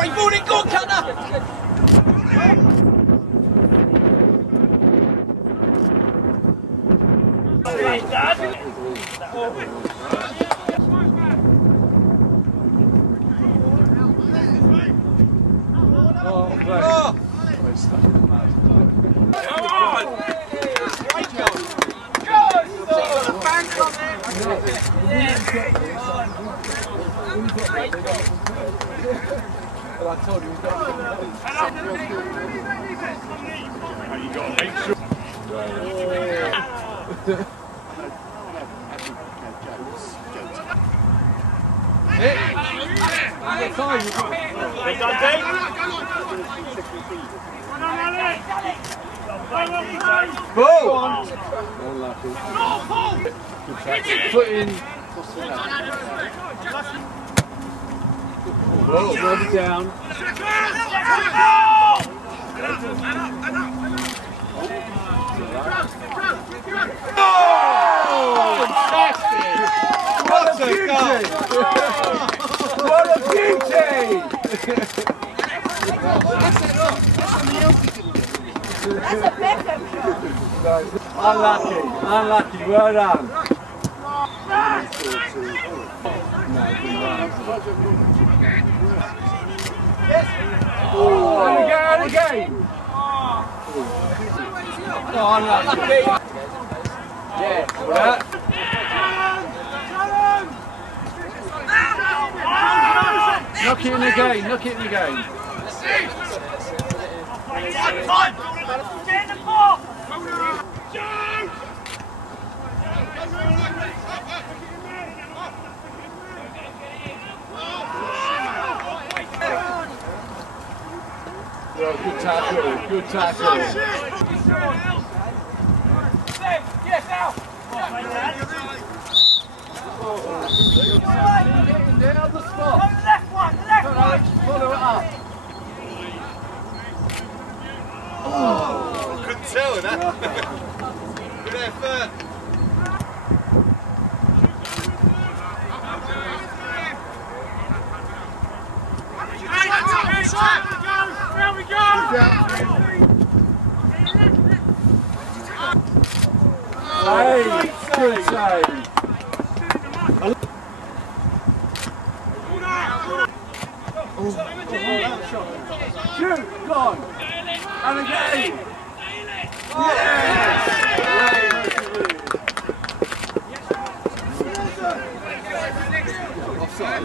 Right, forward it, go on, Cutler! Well, I told you we've got to you got to make sure. Put in. Whoa, rub it down. Oh, fantastic! What a beauty! What a beauty! Unlucky, unlucky, well done. Oh, and again. Oh, unlucky. Yeah, knock it in again, knock it in again. Get in the ball! Well, good tackle, good tackle. Yes, now! Down on the spot. The left one, the left one! Follow it up. Oh, couldn't tell that. Good effort. There we go! Hey, good save. Shoot, gone. And again. Yes! Offside.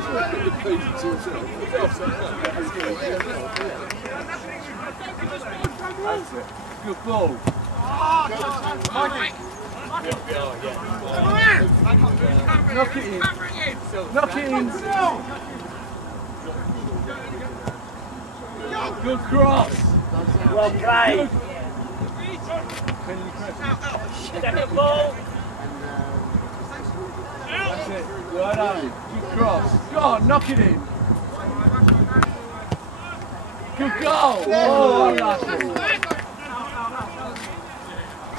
That's it. Good ball. Knock it in. Knock it in. Good cross. Well played. Second ball. That's it. Well done. Good cross. Go on, knock it in. Good goal. Oh, unlucky.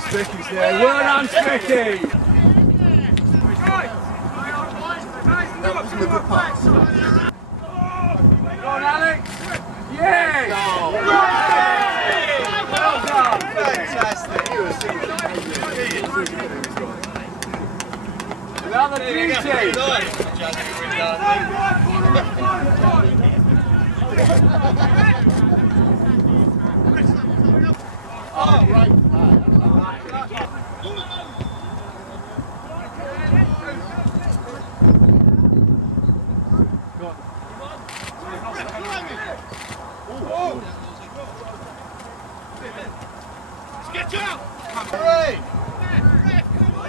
Spicky's there. Well done, Spicky. That wasn't a good pass. Go on, Alex. Yes. Well done. Fantastic. Another beauty. Oh, right.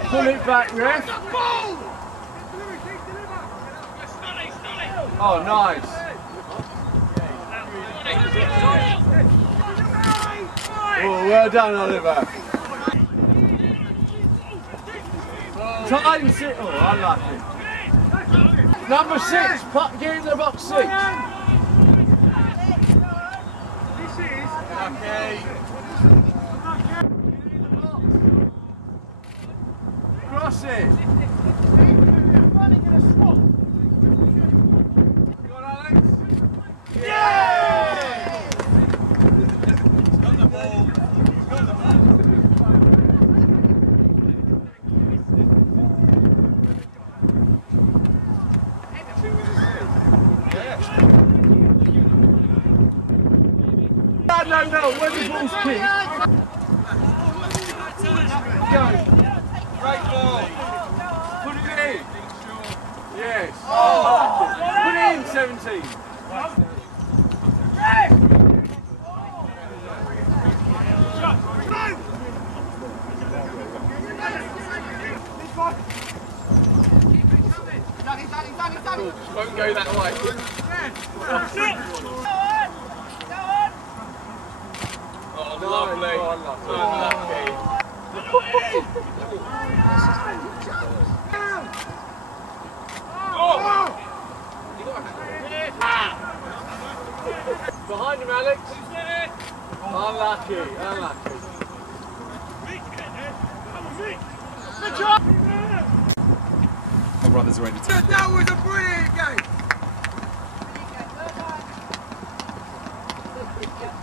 Pull it back, ref. Oh, nice. Oh, well done, Oliver. Time sit. Oh, unlucky. Number 6, get in the box 6. Okay. Cross it. Go on, Alex. Yeah! No, when the ball's kicked. Go. Great ball. Put it in. Yes. Oh. Put it in, 17. Won't go that way. Oh, lovely. Unlucky. Behind him, Alex. Unlucky. My brother's ready to. That was a brilliant